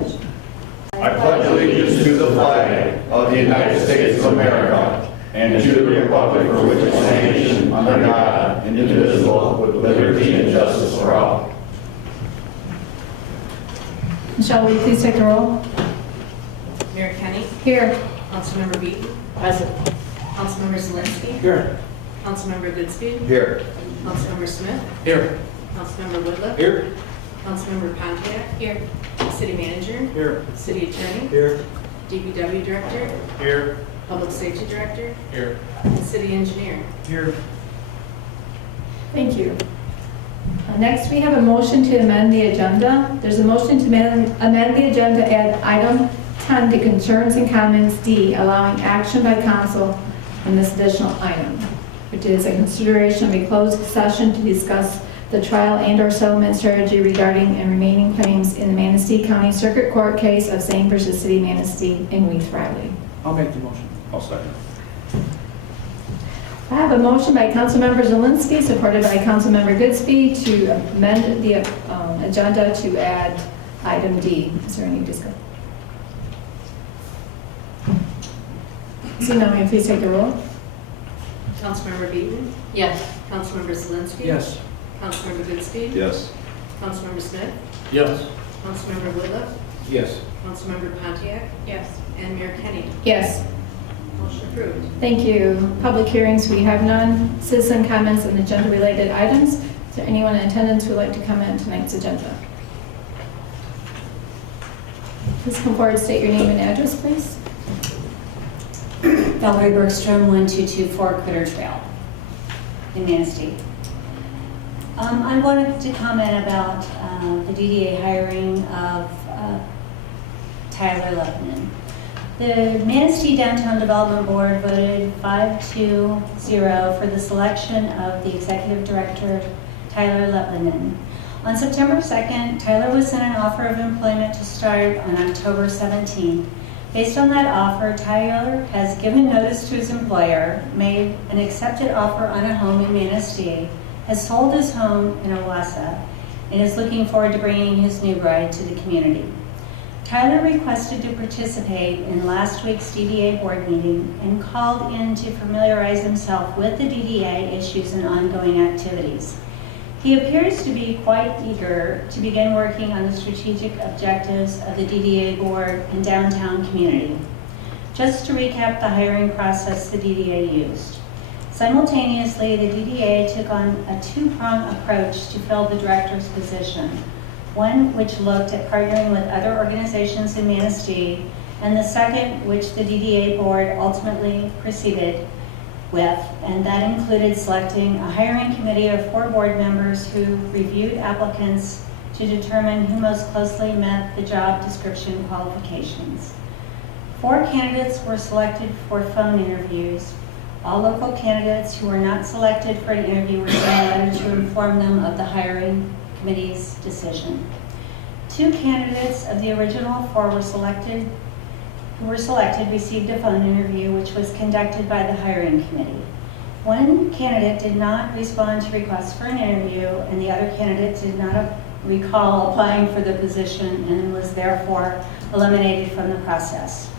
pledge. I pledge allegiance to the flag of the United States of America and to the republic for which it stands, under God, indivisible, with liberty and justice for all. Michelle, will you please take the roll? Mayor Kenny. Here. Councilmember Beaton. Present. Councilmember Zelinski. Here. Councilmember Goodspeed. Here. Councilmember Smith. Here. Councilmember Woodruff. Here. Councilmember Pontiac. Here. City Manager. Here. City Attorney. Here. DPW Director. Here. Public Safety Director. Here. And City Engineer. Here. Thank you. Next, we have a motion to amend the agenda. There's a motion to amend the agenda, add item 10 to concerns and comments D, allowing action by council on this additional item, which is a consideration of a closed session to discuss the trial and/or settlement strategy regarding and remaining claims in the Manistee County Circuit Court case of Zane versus City of Manistee and Weath Riley. I'll make the motion. I'll second. I have a motion by Councilmember Zelinski, supported by Councilmember Goodspeed, to amend the agenda to add item D. Is there any discussion? So now, may I please take the roll? Councilmember Beaton. Yes. Councilmember Zelinski. Yes. Councilmember Goodspeed. Yes. Councilmember Smith. Yes. Councilmember Woodruff. Yes. Councilmember Pontiac. Yes. And Mayor Kenny. Yes. Motion approved. Thank you. Public hearings, we have none. Citizen comments on agenda-related items. Is there anyone in attendance who would like to comment on tonight's agenda? Please come forward, state your name and address, please. Valerie Bergstrom, 1224 Critter Trail in Manistee. I wanted to comment about the DDA hiring of Tyler Lepman. The Manistee Downtown Development Board voted 5-0 for the selection of the Executive Director, Tyler Lepman. On September 2nd, Tyler was sent an offer of employment to start on October 17th. Based on that offer, Tyler has given notice to his employer, made an accepted offer on a home in Manistee, has sold his home in Owasso, and is looking forward to bringing his new bride to the community. Tyler requested to participate in last week's DDA board meeting and called in to familiarize himself with the DDA issues and ongoing activities. He appears to be quite eager to begin working on the strategic objectives of the DDA board and downtown community. Just to recap the hiring process the DDA used. Simultaneously, the DDA took on a two-pronged approach to fill the director's position. One which looked at partnering with other organizations in Manistee, and the second which the DDA board ultimately proceeded with, and that included selecting a hiring committee of 4 board members who reviewed applicants to determine who most closely met the job description qualifications. 4 candidates were selected for phone interviews. All local candidates who were not selected for an interview were sent a letter to inform them of the hiring committee's decision. 2 candidates of the original 4 who were selected received a phone interview, which was conducted by the hiring committee. 1 candidate did not respond to requests for an interview, and the other candidate did not recall applying for the position and was therefore eliminated from the process.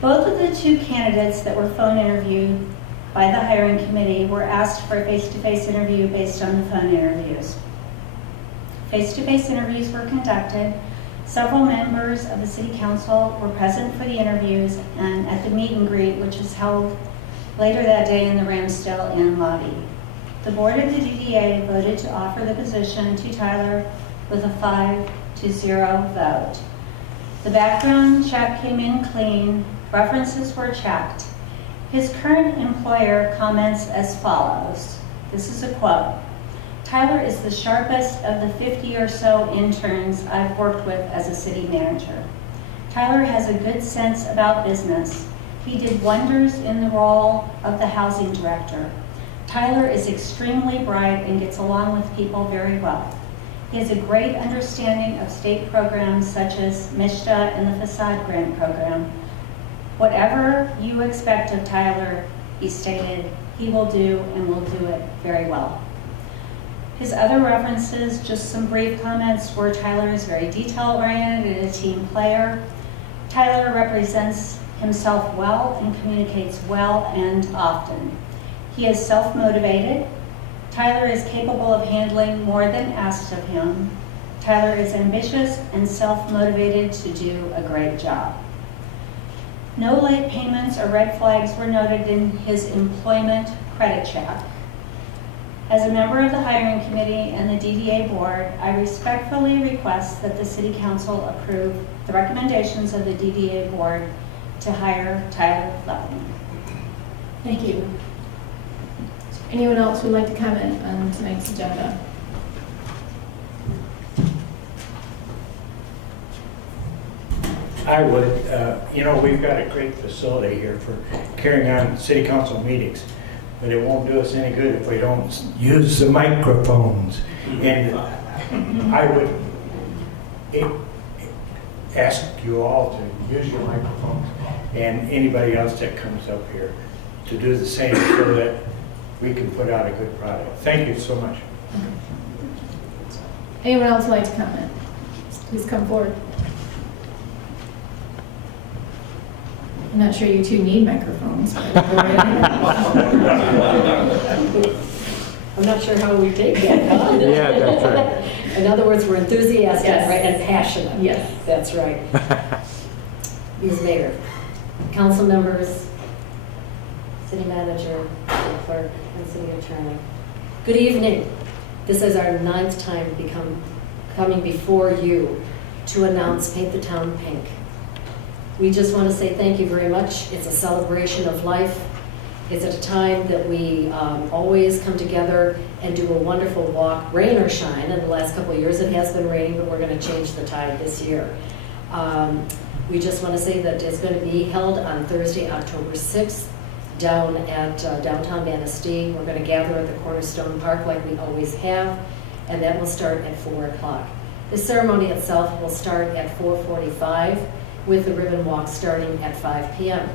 Both of the 2 candidates that were phone interviewed by the hiring committee were asked for a face-to-face interview based on the phone interviews. Face-to-face interviews were conducted. Several members of the City Council were present for the interviews and at the meet and greet, which was held later that day in the Ramsdale Inn lobby. The board of the DDA voted to offer the position to Tyler with a 5-0 vote. The background check came in clean, references were checked. His current employer comments as follows. This is a quote. Tyler is the sharpest of the 50 or so interns I've worked with as a city manager. Tyler has a good sense about business. He did wonders in the role of the housing director. Tyler is extremely bright and gets along with people very well. He has a great understanding of state programs such as MISHDA and the Facade Grant Program. Whatever you expect of Tyler, he stated, he will do and will do it very well. His other references, just some brief comments, were Tyler is very detail-oriented and a team player. Tyler represents himself well and communicates well and often. He is self-motivated. Tyler is capable of handling more than asked of him. Tyler is ambitious and self-motivated to do a great job. No late payments or red flags were noted in his employment credit check. As a member of the hiring committee and the DDA board, I respectfully request that the city council approve the recommendations of the DDA board to hire Tyler Leppman. Thank you. Anyone else would like to comment on tonight's agenda? I would. We've got a great facility here for carrying on city council meetings, but it won't do us any good if we don't use the microphones. And I would ask you all to use your microphones and anybody else that comes up here to do the same so that we can put out a good product. Thank you so much. Anyone else would like to comment? Please come forward. I'm not sure you two need microphones. But I'm not sure how we take that, huh? Yeah, that's right. In other words, we're enthusiastic, Yes. right, and passionate. Yes. That's right. Ms. Mayor, council members, city manager, city clerk, and city attorney. Good evening. This is our 9th time coming before you to announce Paint the Town Pink. We just want to say thank you very much. It's a celebration of life. It's at a time that we always come together and do a wonderful walk, rain or shine. In the last couple of years it has been raining, but we're going to change the tide this year. We just want to say that it's going to be held on Thursday, October 6th, down at downtown Manistee. We're going to gather at the Cornerstone Park like we always have, and that will start at 4 o'clock. The ceremony itself will start at 4:45, with the ribbon walk starting at 5 p.m.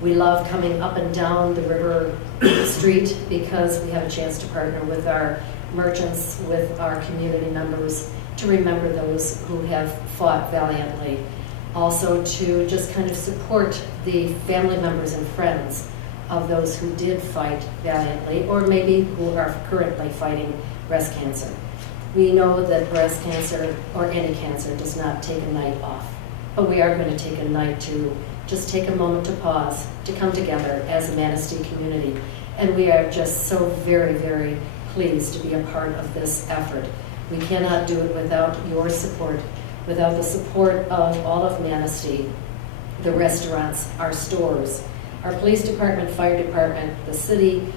We love coming up and down the river street because we have a chance to partner with our merchants, with our community members, to remember those who have fought valiantly. Also to just kind of support the family members and friends of those who did fight valiantly, or maybe who are currently fighting breast cancer. We know that breast cancer, or any cancer, does not take a night off. But we are going to take a night to just take a moment to pause, to come together as a Manistee community. And we are just so very, very pleased to be a part of this effort. We cannot do it without your support, without the support of all of Manistee, the restaurants, our stores, our police department, fire department, the city,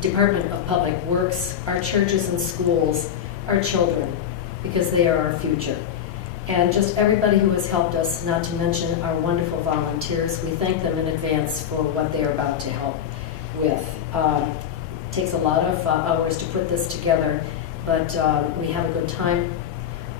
Department of Public Works, our churches and schools, our children, because they are our future. And just everybody who has helped us, not to mention our wonderful volunteers. We thank them in advance for what they're about to help with. It takes a lot of hours to put this together, but we have a good time,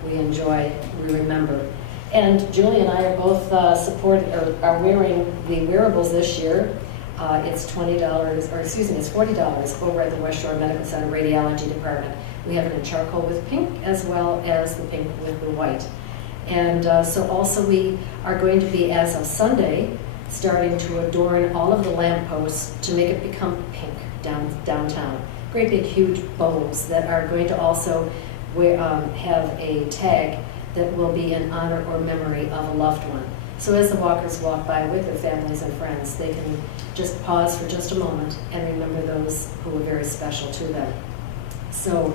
we enjoy, we remember. And Julie and I are both are wearing the wearables this year. It's $20, or excuse me, it's $40 over at the West Shore Medical Center Radiology Department. We have it in charcoal with pink as well as the pink with the white. And so also we are going to be, as of Sunday, starting to adorn all of the lampposts to make it become pink downtown. Great big huge bows that are going to also have a tag that will be in honor or memory of a loved one. So as the walkers walk by with their families and friends, they can just pause for just a moment and remember those who were very special to them. So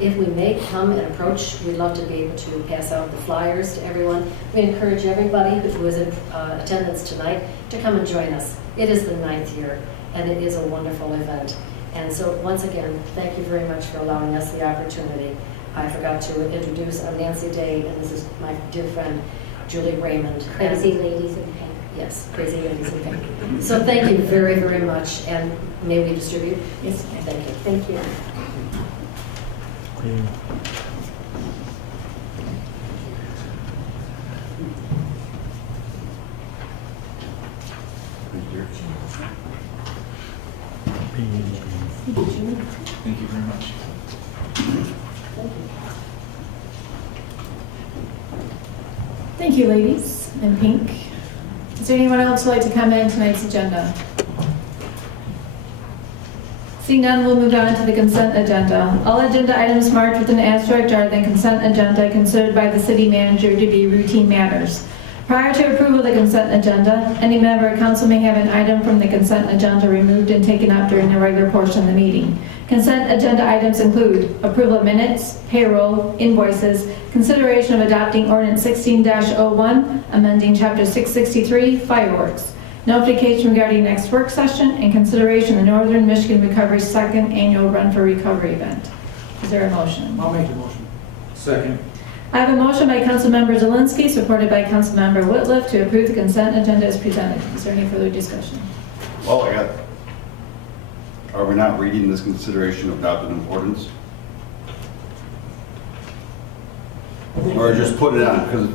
if we may come and approach, we'd love to be able to pass out the flyers to everyone. We encourage everybody who is in attendance tonight to come and join us. It is the 9th year, and it is a wonderful event. And so once again, thank you very much for allowing us the opportunity. I forgot to introduce Nancy Day, and this is my dear friend, Julie Raymond. Crazy ladies in pink. Yes, crazy ladies in pink. So thank you very, very much, and may we distribute? Yes. Thank you. Thank you. Thank you very much. Thank you, ladies in pink. Is there anyone else who'd like to comment on tonight's agenda? Seeing none, we'll move on to the consent agenda. All agenda items marked with an asterisk are the consent agenda considered by the city manager to be routine matters. Prior to approval of the consent agenda, any member of council may have an item from the consent agenda removed and taken up during the regular portion of the meeting. Consent agenda items include approval of minutes, payroll, invoices, consideration of adopting ordinance 16-01, amending chapter 663, fireworks, notification regarding next work session, and consideration of the Northern Michigan Recovery second annual Run for Recovery event. Is there a motion? I'll make the motion. Second. I have a motion by Councilmember Zelinski, supported by Councilmember Whitliff, to approve the consent agenda as presented. Is there any further discussion? Well, are we not reading this consideration of adopted an ordinance? Or just put it on, because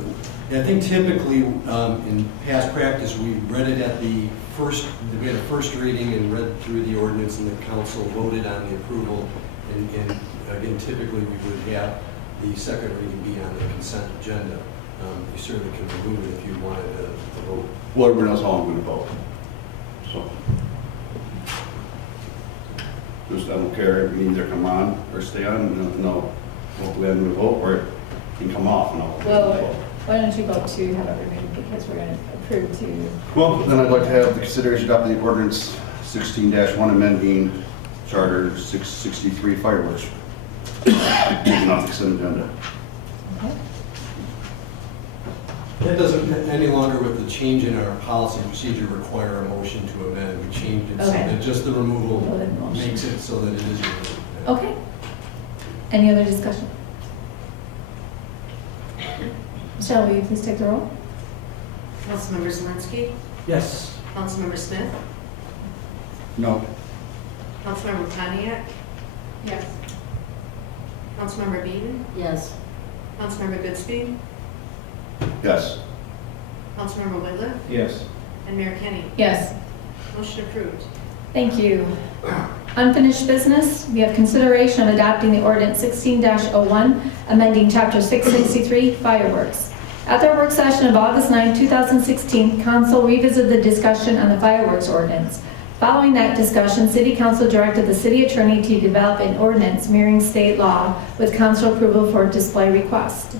I think typically, in past practice, we read it at the first, we had a first reading and read through the ordinance, and the council voted on the approval. And again, typically, we would have the second reading be on the consent agenda. You certainly can remove it if you wanted to vote. well, everyone knows how I'm going to vote. So, just I don't care, it can either come on or stay on, no, hopefully I'm going to vote, or it can come off and I'll Well, vote. why don't you vote to have it removed, because we're going to approve to... Well, then I'd like to have the consideration of the ordinance 16-1 amending Charter 663 fireworks. Taking off the consent agenda. Okay. That doesn't any longer, with the change in our policy and procedure, require a motion to amend. We changed it so Okay. that just the removal Well, then motion. makes it so that it is removed. Okay. Any other discussion? Michelle, will you please take the roll? Councilmember Zelinski, Yes. Councilmember Smith, No. Councilmember Pontiac, Yes. Councilmember Beaton, Yes. Councilmember Goodspeed, Yes. Councilmember Whitliff, Yes. and Mayor Kenny. Yes. Motion approved. Thank you. Unfinished business, we have consideration of adopting the ordinance 16-01, amending chapter 663, fireworks. At their work session of August 9, 2016, council revisited the discussion on the fireworks ordinance. Following that discussion, City Council directed the city attorney to develop an ordinance mirroring state law with council approval for display request.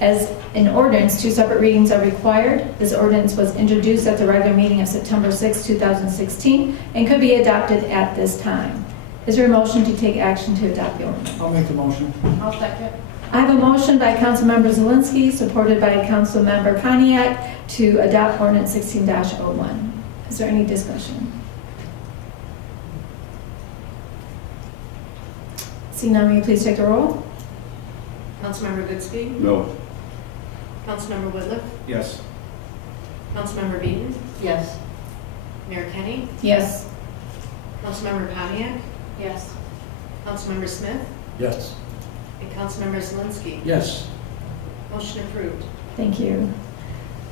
As an ordinance, 2 separate readings are required. This ordinance was introduced at the regular meeting of September 6, 2016, and could be adopted at this time. Is there a motion to take action to adopt the ordinance? I'll make the motion. I'll second. I have a motion by Councilmember Zelinski, supported by Councilmember Pontiac, to adopt ordinance 16-01. Is there any discussion? Seeing none, will you please take the roll? Councilmember Goodspeed, No. Councilmember Whitliff, Yes. Councilmember Beaton, Yes. Mayor Kenny, Yes. Councilmember Pontiac, Yes. Councilmember Smith, Yes. and Councilmember Zelinski. Yes. Motion approved. Thank you.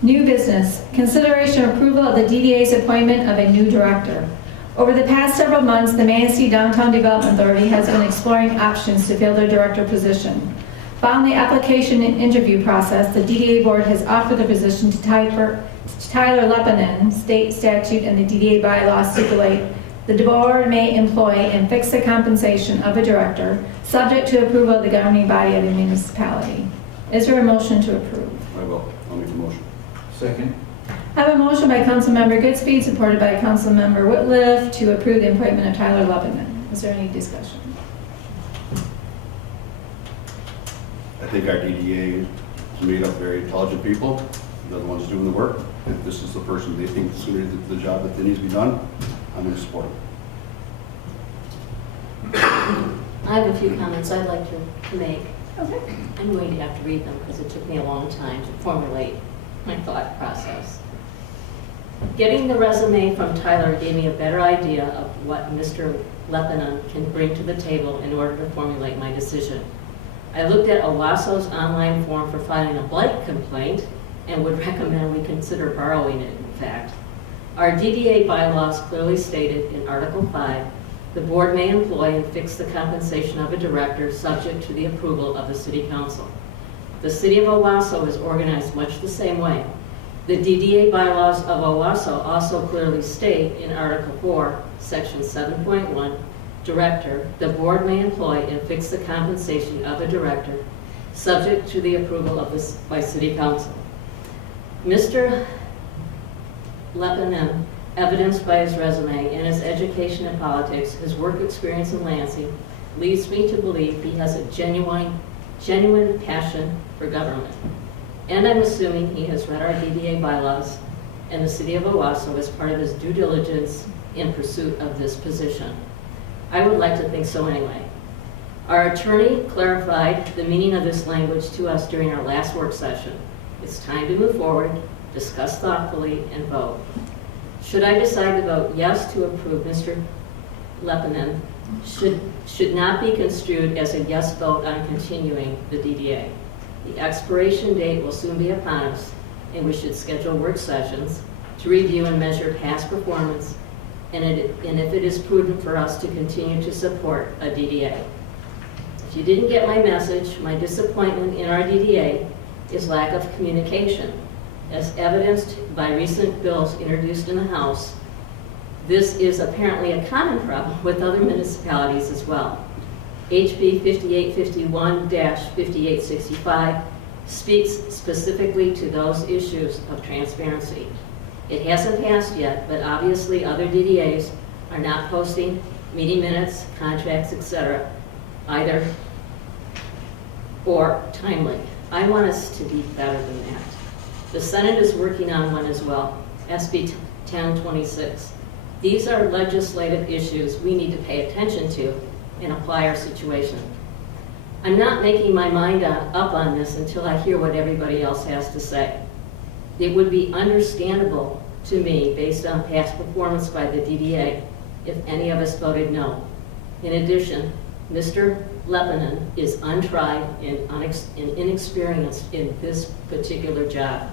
New business, consideration approval of the DDA's appointment of a new director. Over the past several months, the Manistee Downtown Development Authority has been exploring options to fill their director position. Following the application and interview process, the DDA board has offered the position to Tyler Leppanen. State statute and the DDA bylaws stipulate the board may employ and fix the compensation of a director, subject to approval of the governing body of a municipality. Is there a motion to approve? I will. I'll make the motion. Second. I have a motion by Councilmember Goodspeed, supported by Councilmember Whitliff, to approve the appointment of Tyler Leppanen. Is there any discussion? I think our DDA is made up of very intelligent people. They're the ones doing the work. If this is the person they think is going to do the job that needs to be done, I'm going to support it. I have a few comments I'd like to make. Okay. I'm going to have to read them because it took me a long time to formulate my thought process. Getting the resume from Tyler gave me a better idea of what Mr. Leppanen can bring to the table in order to formulate my decision. I looked at Owasso's online form for filing a blight complaint and would recommend we consider borrowing it, in fact. Our DDA bylaws clearly stated in Article 5, the board may employ and fix the compensation of a director subject to the approval of the City Council. The city of Owasso is organized much the same way. The DDA bylaws of Owasso also clearly state in Article 4, Section 7.1, Director, the board may employ and fix the compensation of a director, subject to the approval of this by City Council. Mr. Lepinen, evidenced by his resume and his education in politics, his work experience in Lansing, leads me to believe he has a genuine passion for government. And I'm assuming he has read our DDA bylaws and the city of Owasso as part of his due diligence in pursuit of this position. I would like to think so anyway. Our attorney clarified the meaning of this language to us during our last work session. It's time to move forward, discuss thoughtfully, and vote. Should I decide to vote yes to approve Mr. Lepinen, should not be construed as a yes vote on continuing the DDA. The expiration date will soon be upon us, and we should schedule work sessions to review and measure past performance, and if it is prudent for us to continue to support a DDA. If you didn't get my message, my disappointment in our DDA is lack of communication. As evidenced by recent bills introduced in the House, this is apparently a common problem with other municipalities as well. HB 5851-5865 speaks specifically to those issues of transparency. It hasn't passed yet, but obviously other DDAs are not posting meeting minutes, contracts, etc., either or timely. I want us to be better than that. The Senate is working on one as well, SB 1026. These are legislative issues we need to pay attention to and apply our situation. I'm not making my mind up on this until I hear what everybody else has to say. It would be understandable to me, based on past performance by the DDA, if any of us voted no. In addition, Mr. Lepinen is untried and inexperienced in this particular job.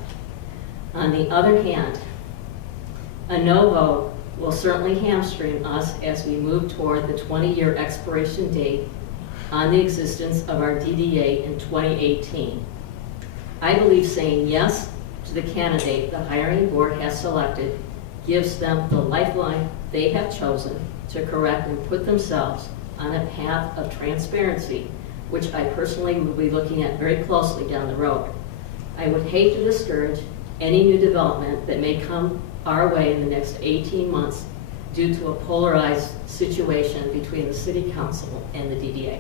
On the other hand, a no vote will certainly hamstring us as we move toward the 20-year expiration date on the existence of our DDA in 2018. I believe saying yes to the candidate the hiring board has selected gives them the lifeline they have chosen to correct and put themselves on a path of transparency, which I personally will be looking at very closely down the road. I would hate to discourage any new development that may come our way in the next 18 months due to a polarized situation between the City Council and the DDA.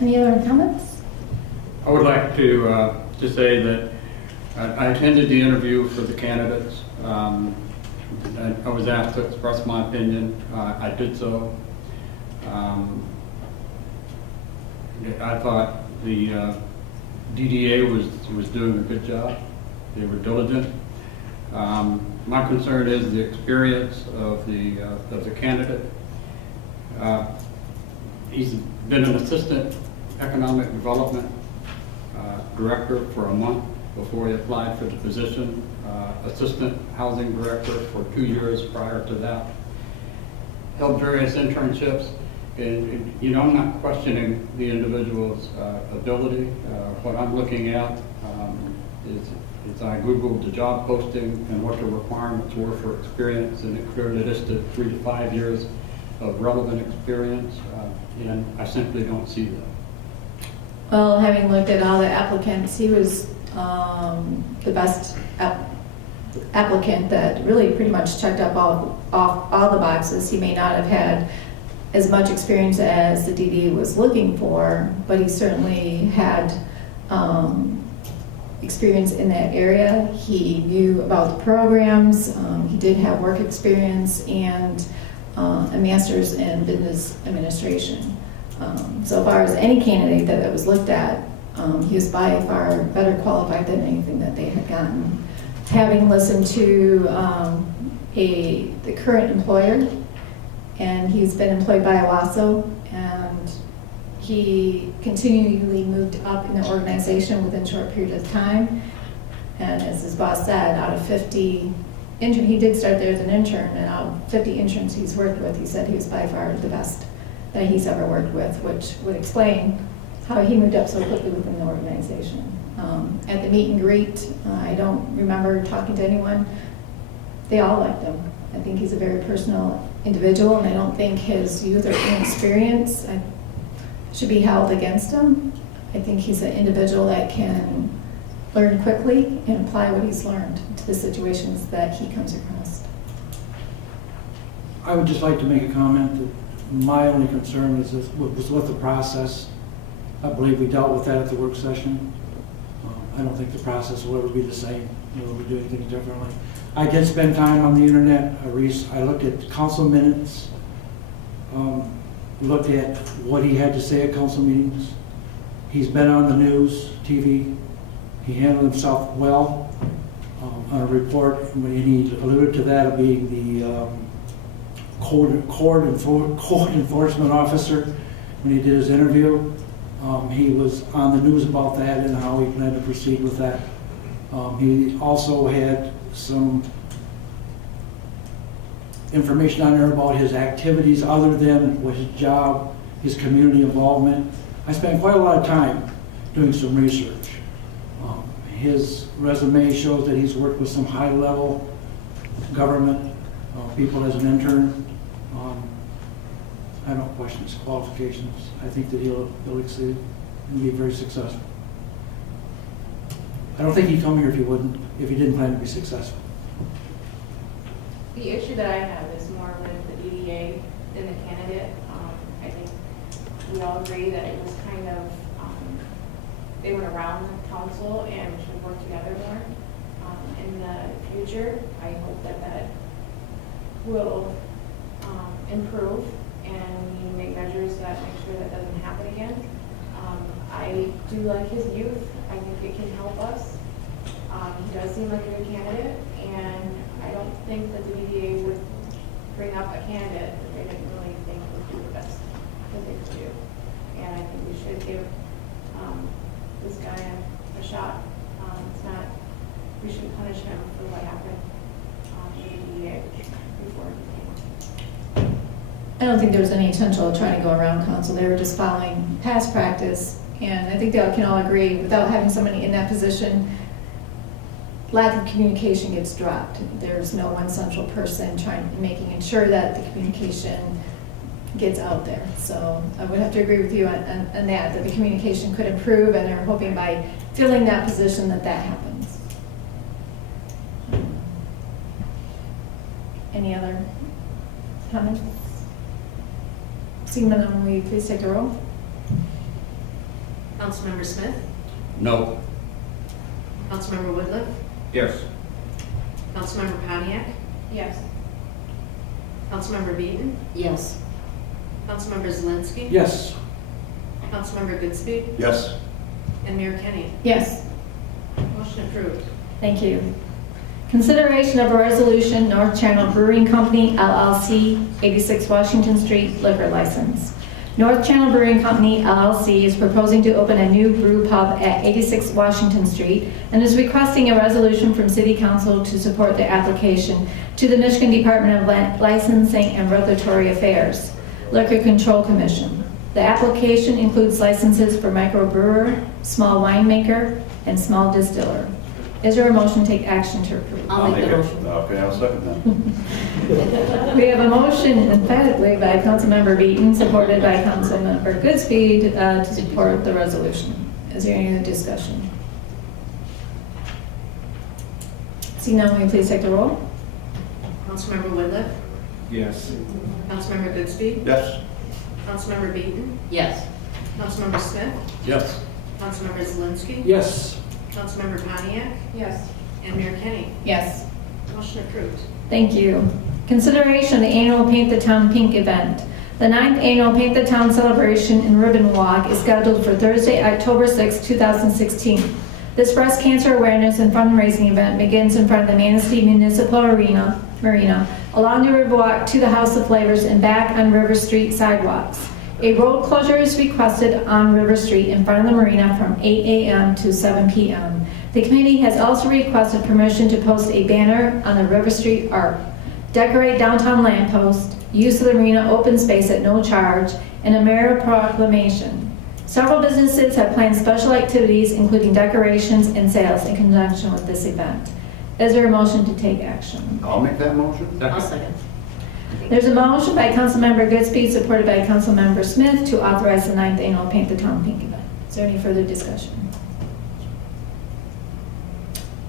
Any other comments? I would like to say that I attended the interview for the candidates. I was asked to express my opinion. I did so. I thought the DDA was doing a good job. They were diligent. My concern is the experience of the candidate. He's been an assistant economic development director for a month before he applied for the position, assistant housing director for 2 years prior to that. Held various internships, and I'm not questioning the individual's ability. What I'm looking at is I Googled the job posting and what the requirements were for experience, and it clearly listed 3 to 5 years of relevant experience, and I simply don't see that. Well, having looked at all the applicants, he was the best applicant that really pretty much checked up off all the boxes. He may not have had as much experience as the DD was looking for, but he certainly had experience in that area. He knew about the programs. He did have work experience and a master's in business administration. So far as any candidate that was looked at, he was by far better qualified than anything that they had gotten. Having listened to the current employer, and he's been employed by Owasso, and he continually moved up in the organization within a short period of time. And as his boss said, out of 50 interns, he did start there as an intern, and out of 50 interns he's worked with, he said he was by far the best that he's ever worked with, which would explain how he moved up so quickly within the organization. At the meet and greet, I don't remember talking to anyone. They all liked him. I think he's a very personal individual, and I don't think his youth or inexperience should be held against him. I think he's an individual that can learn quickly and apply what he's learned to the situations that he comes across. I would just like to make a comment that my only concern was with the process. I believe we dealt with that at the work session. I don't think the process will ever be the same. We'll be doing things differently. I did spend time on the internet. I looked at council minutes, looked at what he had to say at council meetings. He's been on the news, TV. He handled himself well on a report, and he alluded to that being the court enforcement officer when he did his interview. He was on the news about that and how he planned to proceed with that. He also had some information on there about his activities other than his job, his community involvement. I spent quite a lot of time doing some research. His resume shows that he's worked with some high-level government people as an intern. I don't question his qualifications. I think that he'll exceed and be very successful. I don't think he'd come here if he didn't plan to be successful. The issue that I have is more with the DDA than the candidate. I think we all agree that it was kind of, they went around the council and should work together more. In the future, I hope that will improve and we make measures that make sure that doesn't happen again. I do like his youth. I think it can help us. He does seem like a good candidate, and I don't think that the DDA would bring up a candidate that they didn't really think would do the best that they could do. And I think we should give this guy a shot. We shouldn't punish him for what happened with the DDA before he came. I don't think there was any intention of trying to go around council. They were just following past practice. And I think they can all agree, without having somebody in that position, lack of communication gets dropped. There's no one central person making sure that the communication gets out there. So I would have to agree with you on that the communication could improve, and they're hoping by filling that position that happens. Any other comments? Seeing none, will you please take the roll? Councilmember Smith? No. Councilmember Woodliff? Yes. Councilmember Pontiac? Yes. Councilmember Beaton? Yes. Councilmember Zelinski? Yes. Councilmember Goodspeed? Yes. And Mayor Kenny? Yes. Motion approved. Thank you. Consideration of a resolution, North Channel Brewing Company, LLC, 86 Washington Street, liquor license. North Channel Brewing Company, LLC is proposing to open a new brew pub at 86 Washington Street and is requesting a resolution from City Council to support the application to the Michigan Department of Licensing and Regulatory Affairs, Liquor Control Commission. The application includes licenses for microbrewer, small winemaker, and small distiller. Is there a motion to take action to approve? I'll make the motion. Okay, I'll second that. We have a motion emphatically by Councilmember Beaton, supported by Councilmember Goodspeed, to support the resolution. Is there any other discussion? Seeing none, will you please take the roll? Councilmember Woodliff? Yes. Councilmember Goodspeed? Yes. Councilmember Beaton? Yes. Councilmember Smith? Yes. Councilmember Zelinski? Yes. Councilmember Pontiac? Yes. And Mayor Kenny? Yes. Motion approved. Thank you. Consideration of the annual Paint the Town Pink event. The 9th annual Paint the Town celebration and ribbon walk is scheduled for Thursday, October 6, 2016. This breast cancer awareness and fundraising event begins in front of the Manistee Municipal Marina, along the Riverwalk to the House of Flavors and back on River Street sidewalks. A road closure is requested on River Street in front of the marina from 8 a.m. to 7 p.m. The committee has also requested permission to post a banner on the River Street Arc, decorate downtown lamppost, use of the marina open space at no charge, and a mayor proclamation. Several businesses have planned special activities, including decorations and sales, in conjunction with this event. Is there a motion to take action? I'll make that motion. I'll second. There's a motion by Councilmember Goodspeed, supported by Councilmember Smith, to authorize the 9th annual Paint the Town Pink event. Is there any further discussion?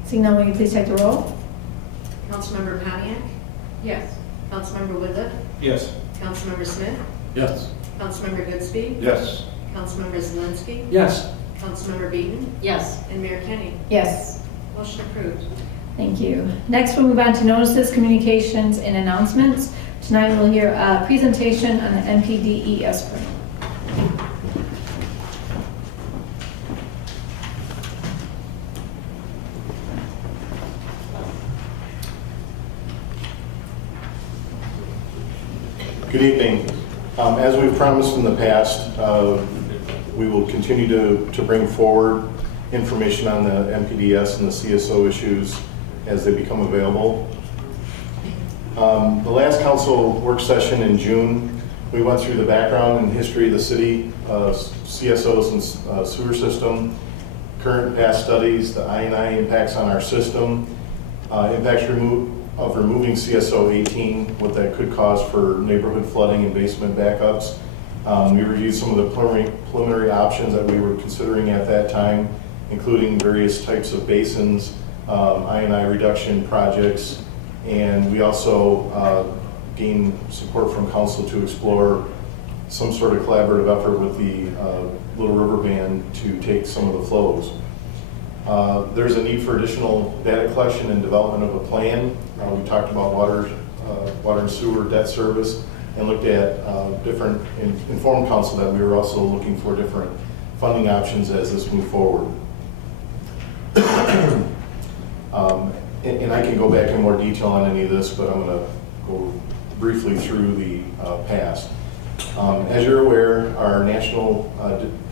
Seeing none, will you please take the roll? Councilmember Pontiac? Yes. Councilmember Whitliff? Yes. Councilmember Smith? Yes. Councilmember Goodspeed? Yes. Councilmember Zelinski? Yes. Councilmember Beaton? Yes. And Mayor Kenny. Yes. Motion approved. Thank you. Next, we'll move on to notices, communications, and announcements. Tonight, we'll hear a presentation on the NPDES program. Good evening. As we've promised in the past, we will continue to bring forward information on the NPDES and the CSO issues as they become available. The last council work session in June, we went through the background and history of the city, CSOs and sewer system, current and past studies, the I&I impacts on our system, impacts of removing CSO 18, what that could cause for neighborhood flooding and basement backups. We reviewed some of the preliminary options that we were considering at that time, including various types of basins, I&I reduction projects, and we also gained support from council to explore some sort of collaborative effort with the Little River Band to take some of the flows. There's a need for additional data collection and development of a plan. We talked about water and sewer debt service and looked at different, informed council that we were also looking for different funding options as this moved forward. And I can go back in more detail on any of this, but I'm going to go briefly through the past. As you're aware, our National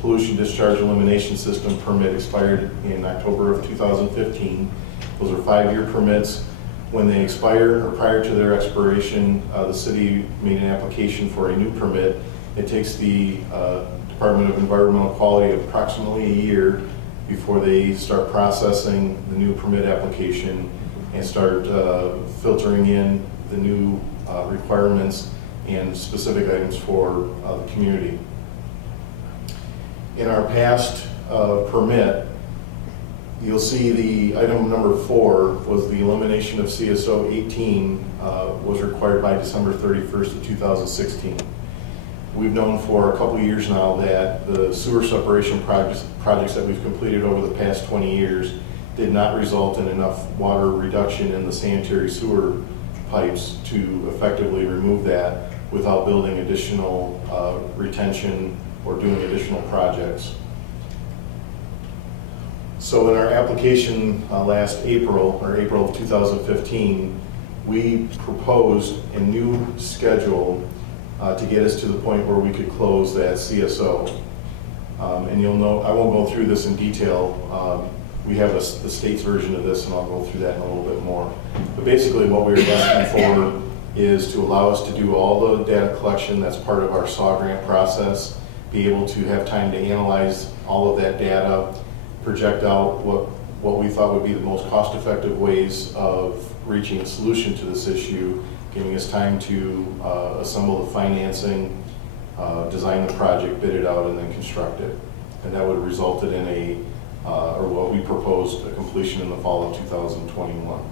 Pollution Discharge Elimination System permit expired in October of 2015. Those are 5-year permits. When they expire, or prior to their expiration, the city made an application for a new permit. It takes the Department of Environmental Quality approximately a year before they start processing the new permit application and start filtering in the new requirements and specific items for the community. In our past permit, you'll see the item number 4 was the elimination of CSO 18 was required by December 31st of 2016. We've known for a couple of years now that the sewer separation projects that we've completed over the past 20 years did not result in enough water reduction in the sanitary sewer pipes to effectively remove that without building additional retention or doing additional projects. So in our application last April, or April of 2015, we proposed a new schedule to get us to the point where we could close that CSO. And you'll know, I won't go through this in detail. We have the state's version of this, and I'll go through that in a little bit more. But basically what we're asking for is to allow us to do all the data collection that's part of our SAW grant process, be able to have time to analyze all of that data, project out what we thought would be the most cost-effective ways of reaching a solution to this issue, giving us time to assemble the financing, design the project, bid it out, and then construct it. And that would have resulted in or what we proposed, a completion in the fall of 2021.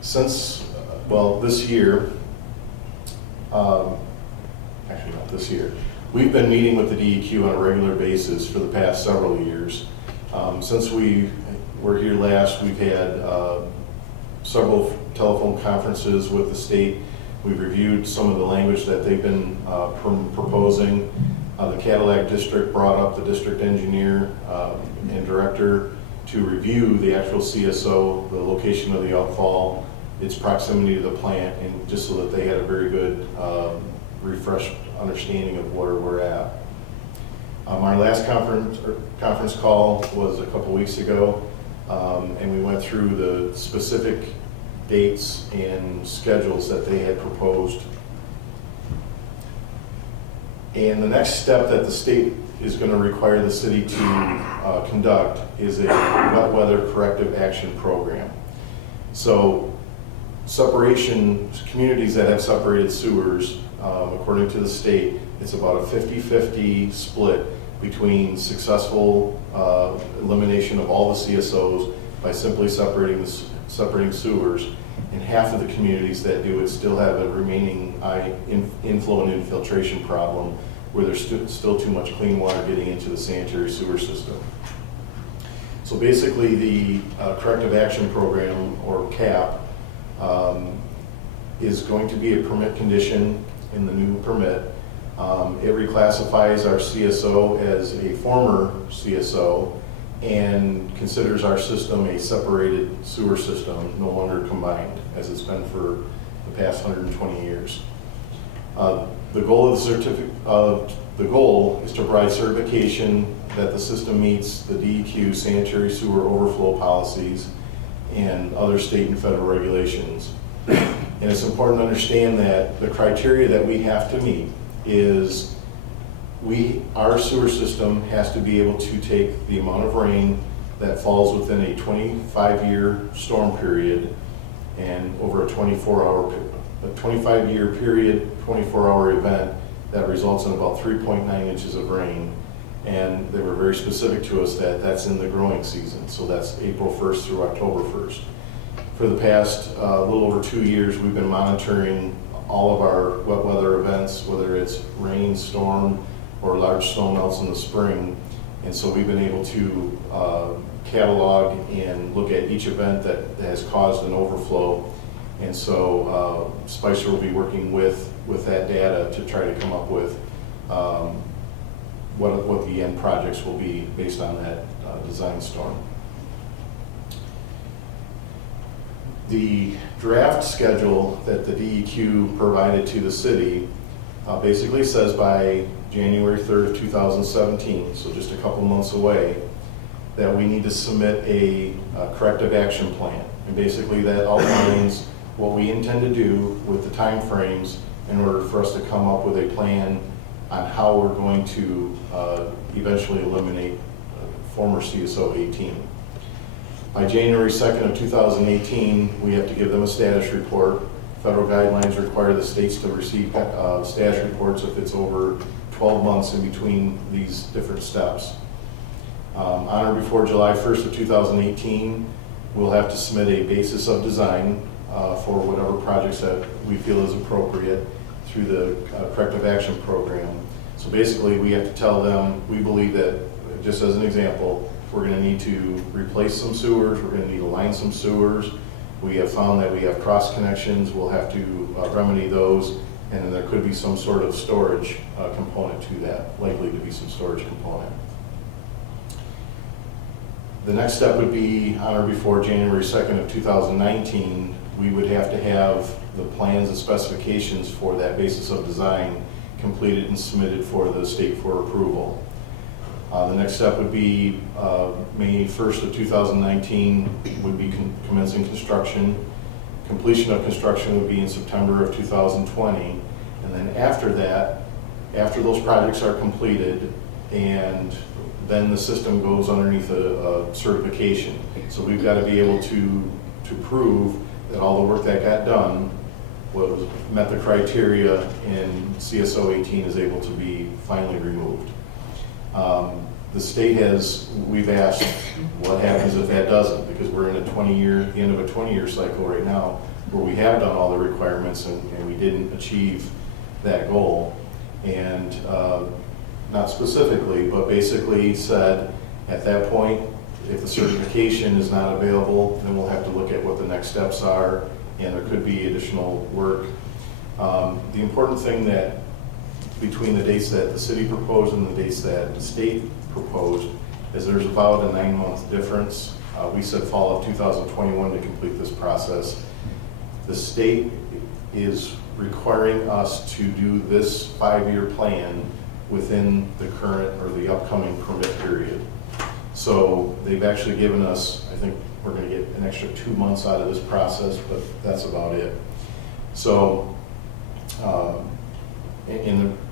Since, this year, actually not this year, we've been meeting with the DEQ on a regular basis for the past several years. Since we were here last, we've had several telephone conferences with the state. We've reviewed some of the language that they've been proposing. The Cadillac District brought up the district engineer and director to review the actual CSO, the location of the outfall, its proximity to the plant, and just so that they had a very good refreshed understanding of where we're at. Our last conference call was a couple weeks ago, and we went through the specific dates and schedules that they had proposed. And the next step that the state is going to require the city to conduct is a wet weather corrective action program. So communities that have separated sewers, according to the state, it's about a 50-50 split between successful elimination of all the CSOs by simply separating sewers, and half of the communities that do it still have a remaining inflow and infiltration problem where there's still too much clean water getting into the sanitary sewer system. So basically the corrective action program, or CAP, is going to be a permit condition in the new permit. It reclassifies our CSO as a former CSO and considers our system a separated sewer system, no longer combined, as it's been for the past 120 years. The goal is to provide certification that the system meets the DEQ sanitary sewer overflow policies and other state and federal regulations. And it's important to understand that the criteria that we have to meet is our sewer system has to be able to take the amount of rain that falls within a 25-year storm period and over a 25-year period, 24-hour event that results in about 3.9 inches of rain. And they were very specific to us that that's in the growing season, so that's April 1st through October 1st. For the past little over 2 years, we've been monitoring all of our wet weather events, whether it's rain, storm, or large snow melts in the spring. And so we've been able to catalog and look at each event that has caused an overflow. And so Spicer will be working with that data to try to come up with what the end projects will be based on that design storm. The draft schedule that the DEQ provided to the city basically says by January 3rd of 2017, so just a couple months away, that we need to submit a corrective action plan. And basically that outlines what we intend to do with the timeframes in order for us to come up with a plan on how we're going to eventually eliminate former CSO 18. By January 2nd of 2018, we have to give them a status report. Federal guidelines require the states to receive status reports if it's over 12 months in between these different steps. On or before July 1st of 2018, we'll have to submit a basis of design for whatever projects that we feel is appropriate through the corrective action program. So basically, we have to tell them, we believe that, just as an example, we're going to need to replace some sewers, we're going to need to line some sewers. We have found that we have cross connections, we'll have to remedy those, and then there could be some sort of storage component to that, likely to be some storage component. The next step would be on or before January 2nd of 2019, we would have to have the plans and specifications for that basis of design completed and submitted for the state for approval. The next step would be May 1st of 2019 would be commencing construction. Completion of construction would be in September of 2020. And then after that, after those projects are completed, and then the system goes underneath a certification. So we've got to be able to prove that all the work that got done met the criteria, and CSO 18 is able to be finally removed. The state we've asked what happens if that doesn't, because we're in the end of a 20-year cycle right now where we have done all the requirements and we didn't achieve that goal. And not specifically, but basically said at that point, if the certification is not available, then we'll have to look at what the next steps are, and there could be additional work. The important thing that between the dates that the city proposed and the dates that the state proposed is there's about a 9-month difference. We said fall of 2021 to complete this process. The state is requiring us to do this 5-year plan within the current or the upcoming permit period. So they've actually given us, I think we're going to get an extra 2 months out of this process, but that's about it. So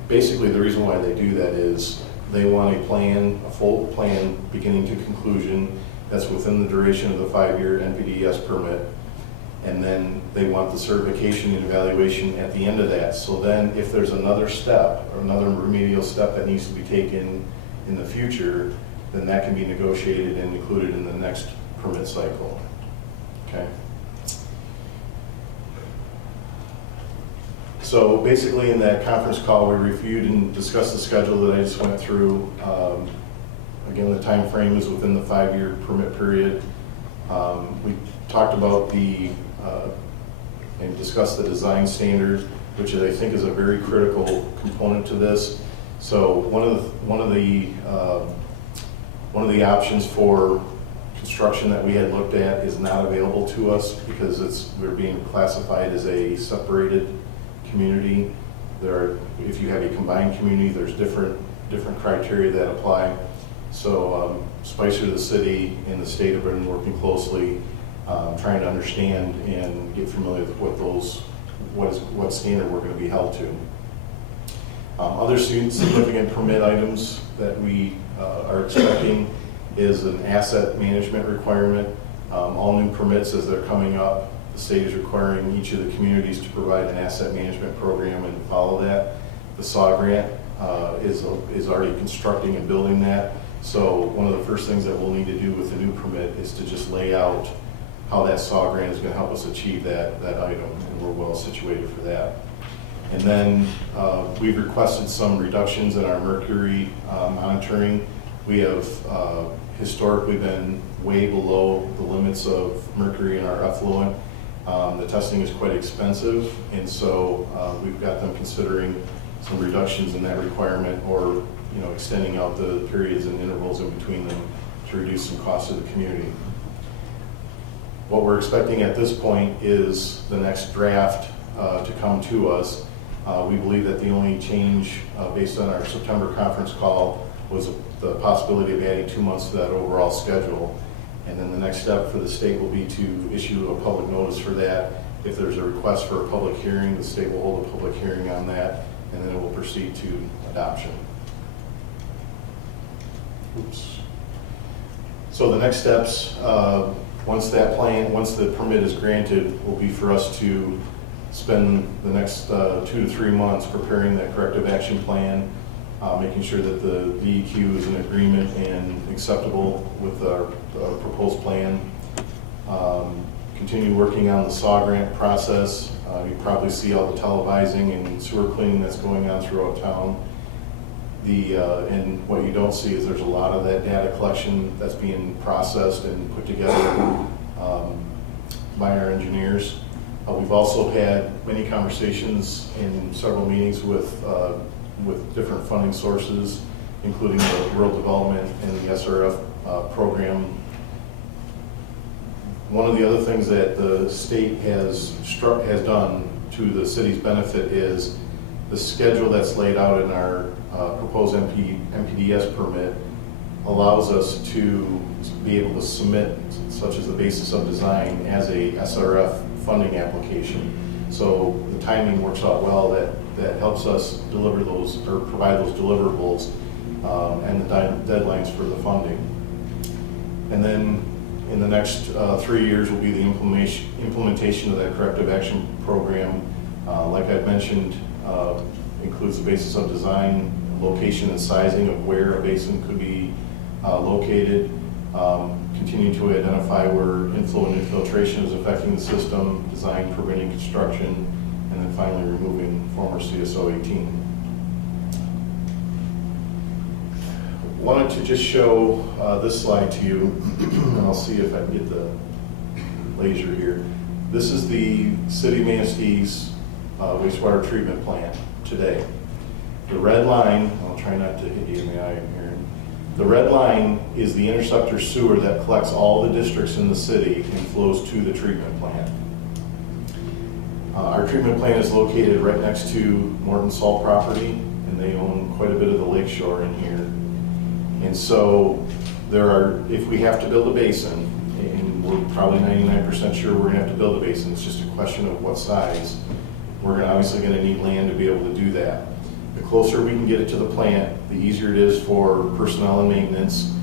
basically, the reason why they do that is they want a plan, a full plan, beginning to conclusion, that's within the duration of the 5-year NPDES permit. And then they want the certification and evaluation at the end of that. So then if there's another step or another remedial step that needs to be taken in the future, then that can be negotiated and included in the next permit cycle. Okay? So basically in that conference call, we reviewed and discussed the schedule that I just went through. Again, the time frame is within the 5-year permit period. We talked about and discussed the design standard, which I think is a very critical component to this. So one of the options for construction that we had looked at is not available to us because we're being classified as a separated community. If you have a combined community, there's different criteria that apply. So Spicer, the city, and the state have been working closely, trying to understand and get familiar with what standard we're going to be held to. Other significant permit items that we are expecting is an asset management requirement. All new permits as they're coming up, the state is requiring each of the communities to provide an asset management program and follow that. The SAW grant is already constructing and building that. So one of the first things that we'll need to do with the new permit is to just lay out how that SAW grant is going to help us achieve that item, and we're well situated for that. And then we've requested some reductions in our mercury monitoring. We have historically been way below the limits of mercury in our effluent. The testing is quite expensive, and so we've got them considering some reductions in that requirement, or extending out the periods and intervals in between them to reduce some costs to the community. What we're expecting at this point is the next draft to come to us. We believe that the only change based on our September conference call was the possibility of adding 2 months to that overall schedule. And then the next step for the state will be to issue a public notice for that. If there's a request for a public hearing, the state will hold a public hearing on that, and then it will proceed to adoption. Oops. So the next steps, once the permit is granted, will be for us to spend the next 2 to 3 months preparing that corrective action plan, making sure that the DEQ is in agreement and acceptable with our proposed plan. Continue working on the SAW grant process. You probably see all the televising and sewer cleaning that's going on throughout town. And what you don't see is there's a lot of that data collection that's being processed and put together by our engineers. We've also had many conversations in several meetings with different funding sources, including the rural development and the SRF program. One of the other things that the state has done to the city's benefit is the schedule that's laid out in our proposed NPDES permit allows us to be able to submit, such as the basis of design, as a SRF funding application. So the timing works out well. That helps us deliver those, or provide those deliverables and the deadlines for the funding. And then in the next 3 years will be the implementation of that corrective action program. Like I've mentioned, includes the basis of design, location and sizing of where a basin could be located, continue to identify where inflow and infiltration is affecting the system, design, preventing construction, and then finally removing former CSO 18. Wanted to just show this slide to you, and I'll see if I can get the laser here. This is the City of Manastee's wastewater treatment plant today. The red line, I'll try not to hit you in the eye here. The red line is the interceptor sewer that collects all the districts in the city and flows to the treatment plant. Our treatment plant is located right next to Morton Salt property, and they own quite a bit of the lakeshore in here. And so if we have to build a basin, and we're probably 99% sure we're gonna have to build a basin, it's just a question of what size, we're obviously gonna need land to be able to do that. The closer we can get it to the plant, the easier it is for personnel and maintenance.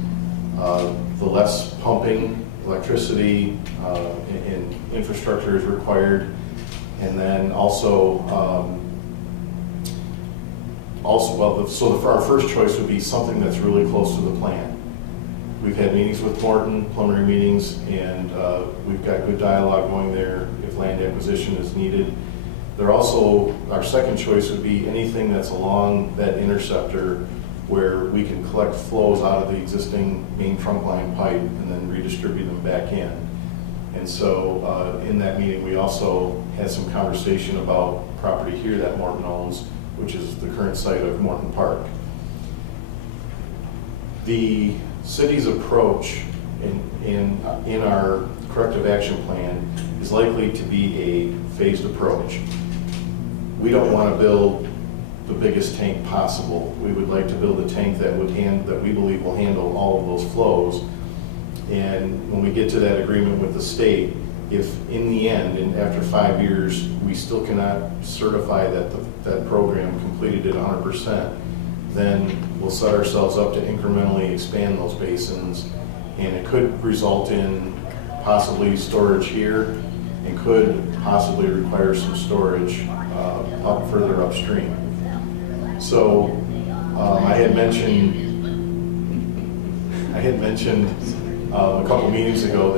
The less pumping, electricity, and infrastructure is required. And then also, our first choice would be something that's really close to the plant. We've had meetings with Morton, preliminary meetings, and we've got good dialogue going there if land acquisition is needed. Our second choice would be anything that's along that interceptor where we can collect flows out of the existing main trunk line pipe and then redistribute them back in. And so in that meeting, we also had some conversation about property here that Morton owns, which is the current site of Morton Park. The city's approach in our corrective action plan is likely to be a phased approach. We don't want to build the biggest tank possible. We would like to build a tank that we believe will handle all of those flows. And when we get to that agreement with the state, if in the end, and after 5 years, we still cannot certify that that program completed at 100%, then we'll set ourselves up to incrementally expand those basins, and it could result in possibly storage here, and could possibly require some storage up further upstream. So I had mentioned a couple meetings ago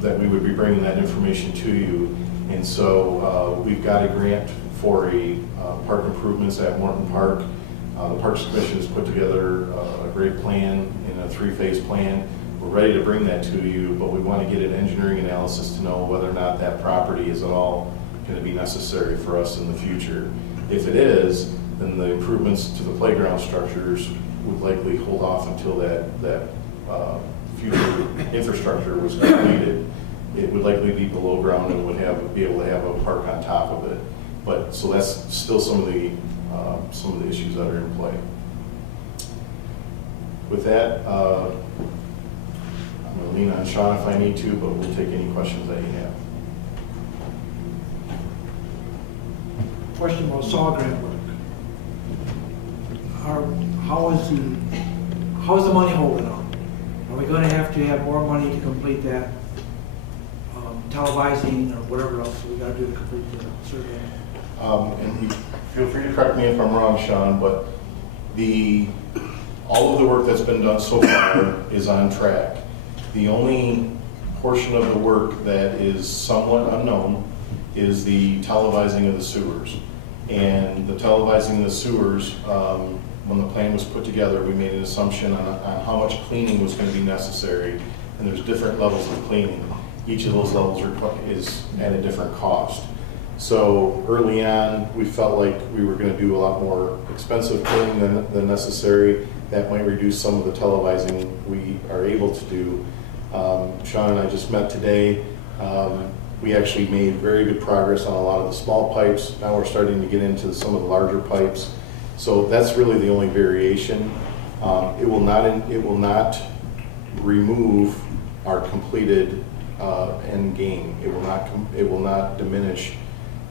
that we would be bringing that information to you, and so we've got a grant for a park improvements at Morton Park. The Parks Commission has put together a great plan in a 3-phase plan. We're ready to bring that to you, but we want to get an engineering analysis to know whether or not that property is at all going to be necessary for us in the future. If it is, then the improvements to the playground structures would likely hold off until that future infrastructure was completed. It would likely be below ground and would be able to have a park on top of it. But so that's still some of the issues that are in play. With that, I'm going to lean on Sean if I need to, but we'll take any questions that you have. Question about saw grant work. How is the money holding up? Are we going to have more money to complete that televising or whatever else we got to do to complete the survey? And feel free to correct me if I'm wrong, Sean, but all of the work that's been done so far is on track. The only portion of the work that is somewhat unknown is the televising of the sewers. And the televising of the sewers, when the plan was put together, we made an assumption on how much cleaning was going to be necessary, and there's different levels of cleaning. Each of those levels is at a different cost. So early on, we felt like we were going to do a lot more expensive cleaning than necessary. That might reduce some of the televising we are able to do. Sean and I just met today. We actually made very good progress on a lot of the small pipes. Now we're starting to get into some of the larger pipes. So that's really the only variation. It will not remove our completed end game. It will not diminish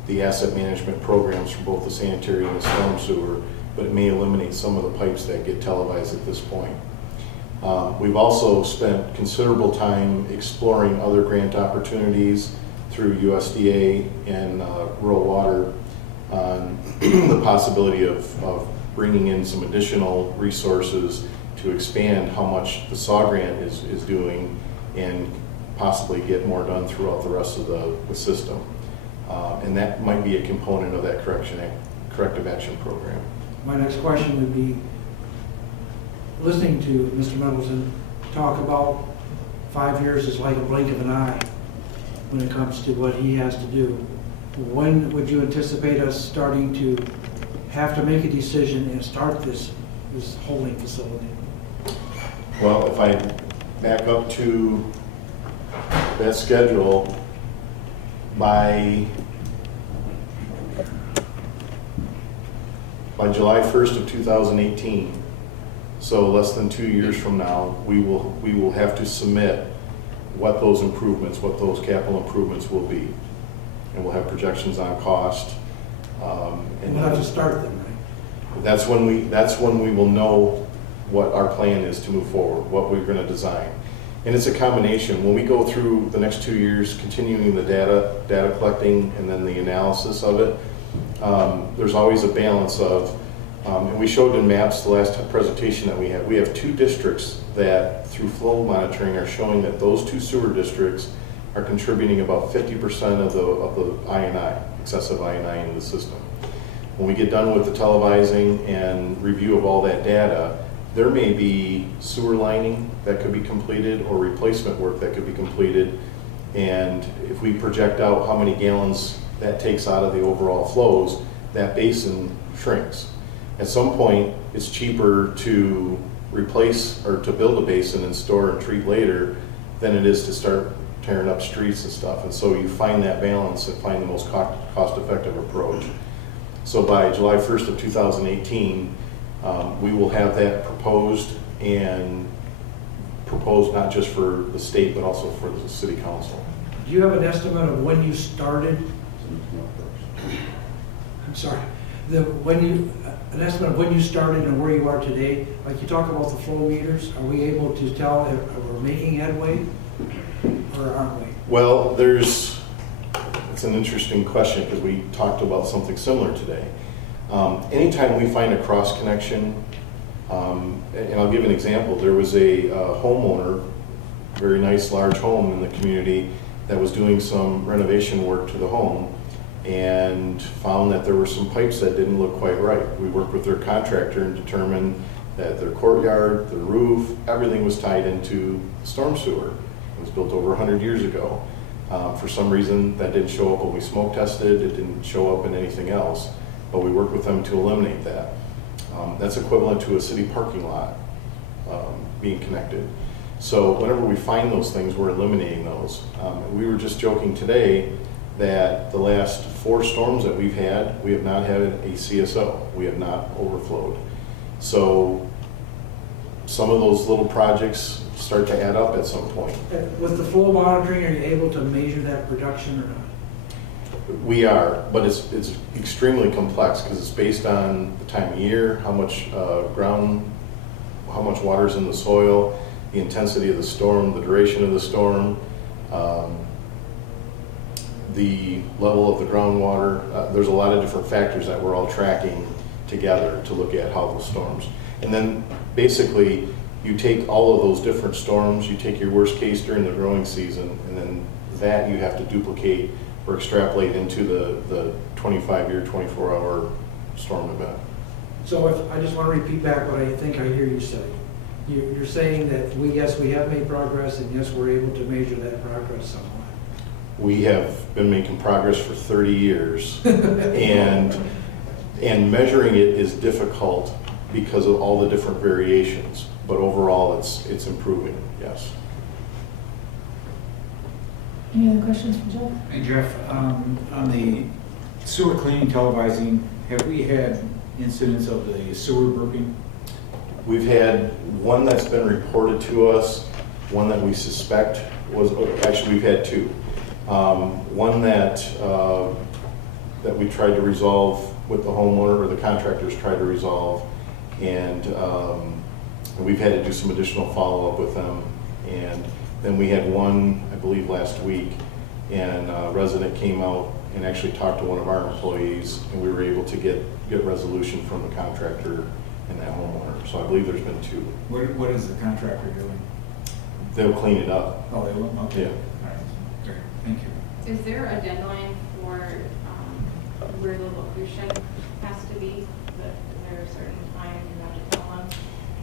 the asset management programs for both the sanitary and the storm sewer, but it may eliminate some of the pipes that get televised at this point. We've also spent considerable time exploring other grant opportunities through USDA and rural water on the possibility of bringing in some additional resources to expand how much the SAW grant is doing and possibly get more done throughout the rest of the system. And that might be a component of that corrective action program. My next question would be, listening to Mr. Middleton talk about 5 years is like a blink of an eye when it comes to what he has to do. When would you anticipate us starting to have to make a decision and start this holding facility? Well, if I back up to that schedule, by July 1st of 2018, so less than 2 years from now, we will have to submit what those capital improvements will be. And we'll have projections on cost. And we'll have to start them, right? That's when we will know what our plan is to move forward, what we're going to design. And it's a combination. When we go through the next 2 years, continuing the data collecting and then the analysis of it, there's always a balance of, and we showed in maps the last presentation that we had. We have 2 districts that through flow monitoring are showing that those 2 sewer districts are contributing about 50% of the I&I, excessive I&I in the system. When we get done with the televising and review of all that data, there may be sewer lining that could be completed or replacement work that could be completed. And if we project out how many gallons that takes out of the overall flows, that basin shrinks. At some point, it's cheaper to replace or to build a basin and store and treat later than it is to start tearing up streets and stuff. And so you find that balance and find the most cost-effective approach. So by July 1st of 2018, we will have that proposed not just for the state, but also for the city council. Do you have an estimate of when you started? I'm sorry. An estimate of when you started and where you are today? Like you talk about the flow meters, are we able to tell if we're making headway or aren't we? Well, it's an interesting question because we talked about something similar today. Anytime we find a cross connection, and I'll give an example, there was a homeowner, very nice large home in the community that was doing some renovation work to the home and found that there were some pipes that didn't look quite right. We worked with their contractor and determined that their courtyard, their roof, everything was tied into storm sewer. It was built over 100 years ago. For some reason, that didn't show up when we smoke tested. It didn't show up in anything else, but we worked with them to eliminate that. That's equivalent to a city parking lot being connected. So whenever we find those things, we're eliminating those. We were just joking today that the last 4 storms that we've had, we have not had a CSO. We have not overflowed. So some of those little projects start to add up at some point. With the flow monitoring, are you able to measure that production or not? We are, but it's extremely complex because it's based on the time of year, how much water's in the soil, the intensity of the storm, the duration of the storm, the level of the groundwater. There's a lot of different factors that we're all tracking together to look at how those storms. And then basically you take all of those different storms, you take your worst case during the growing season, and then that you have to duplicate or extrapolate into the 25-year, 24-hour storm event. So if, I just want to repeat back what I think I hear you say. You're saying that yes, we have made progress, and yes, we're able to measure that progress somewhat. We have been making progress for 30 years, and measuring it is difficult because of all the different variations. But overall, it's improving. Yes. Any other questions for Jeff? Hey Jeff, on the sewer cleaning televising, have we had incidents of the sewer burping? We've had one that's been reported to us, one that we suspect was, actually we've had 2. One that we tried to resolve with the homeowner, or the contractors tried to resolve, and we've had to do some additional follow-up with them. And then we had one, I believe last week, and a resident came out and actually talked to one of our employees, and we were able to get resolution from the contractor and that homeowner. So I believe there's been 2. What is the contractor doing? They'll clean it up. Oh, they will? Okay. Yeah. All right, great, thank you. Is there a deadline for where the location has to be? Is there a certain time you have to tell them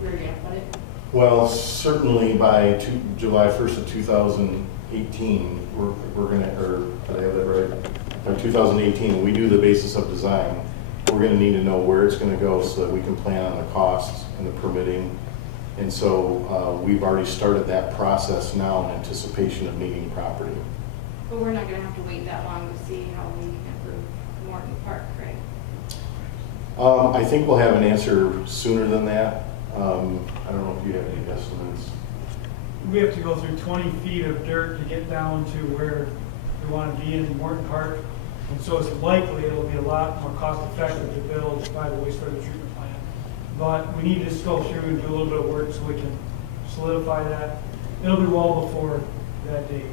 where you're going to put it? Well, certainly by July 1st of 2018, we're going to, or did I have that right? By 2018, when we do the basis of design, we're going to need to know where it's going to go so that we can plan on the costs and the permitting. And so we've already started that process now in anticipation of needing property. But we're not going to have to wait that long to see how we improve Morton Park, right? I think we'll have an answer sooner than that. I don't know if you have any estimates. We have to go through 20 feet of dirt to get down to where we want to be in Morton Park. And so it's likely it'll be a lot more cost effective to build by the wastewater treatment plant. but we need to just go through and do a little bit of work so we can solidify that. It'll be well before that date.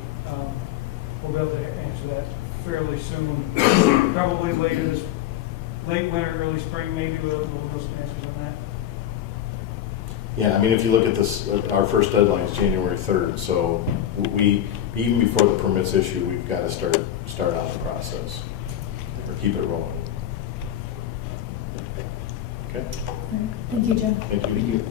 We'll be able to answer that fairly soon, probably late winter, early spring, maybe we'll know some answers on that. Yeah, I mean, if you look at this, our first deadline is January 3rd, so even before the permits issue, we've got to start on the process, or keep it rolling. Okay? Thank you, Jim. Thank you.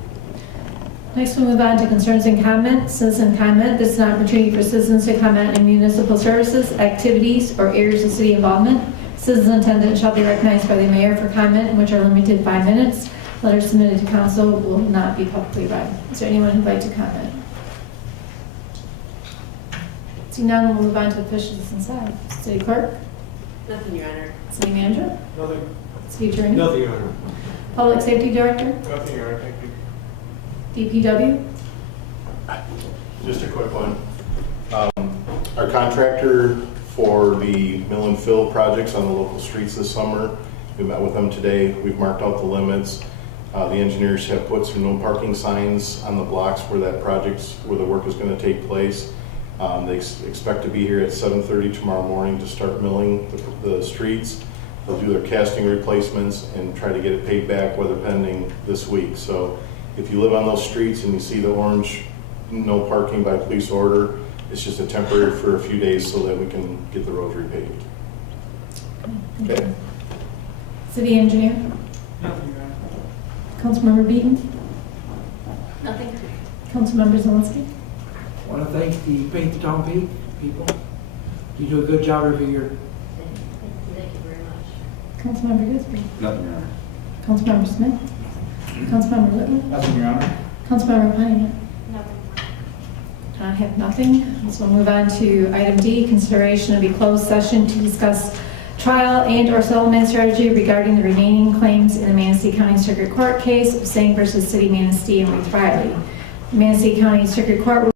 Next, we'll move on to concerns and comment. Citizen comment. This is an opportunity for citizens to comment on municipal services, activities, or areas of city involvement. Citizen attendance shall be recognized by the mayor for comment, which are limited to 5 minutes. Letters submitted to council will not be publicly read. Is there anyone who'd like to comment? Seeing none, we'll move on to officials inside. City clerk, Nothing, Your Honor. city manager, Nothing. city attorney, Nothing, Your Honor. public safety director, Nothing, Your Honor, thank you. DPW. Just a quick one. Our contractor for the mill and fill projects on the local streets this summer, we met with them today. We've marked out the limits. The engineers have put some no parking signs on the blocks where the work is going to take place. They expect to be here at 7:30 tomorrow morning to start milling the streets. They'll do their casting replacements and try to get it paid back, weather pending, this week. So if you live on those streets and you see the orange no parking by police order, it's just a temporary for a few days so that we can get the roads repaved. Okay? City engineer, Nothing, Your Honor. Councilmember Beaton, Nothing. Councilmember Zelinski. I want to thank the Paint the Town people. You do a good job every year. Thank you very much. CouncilmemberGisbee, Nothing, Your Honor. Councilmember Smith, Councilmember Little, Nothing, Your Honor. Councilmember Pine. Nothing. I have nothing. So we'll move on to item D, consideration of a closed session to discuss trial and/or settlement strategy regarding the remaining claims in the Manistee County Circuit Court case of Sang versus City Manistee and Ruth Riley. The Manistee County Circuit Court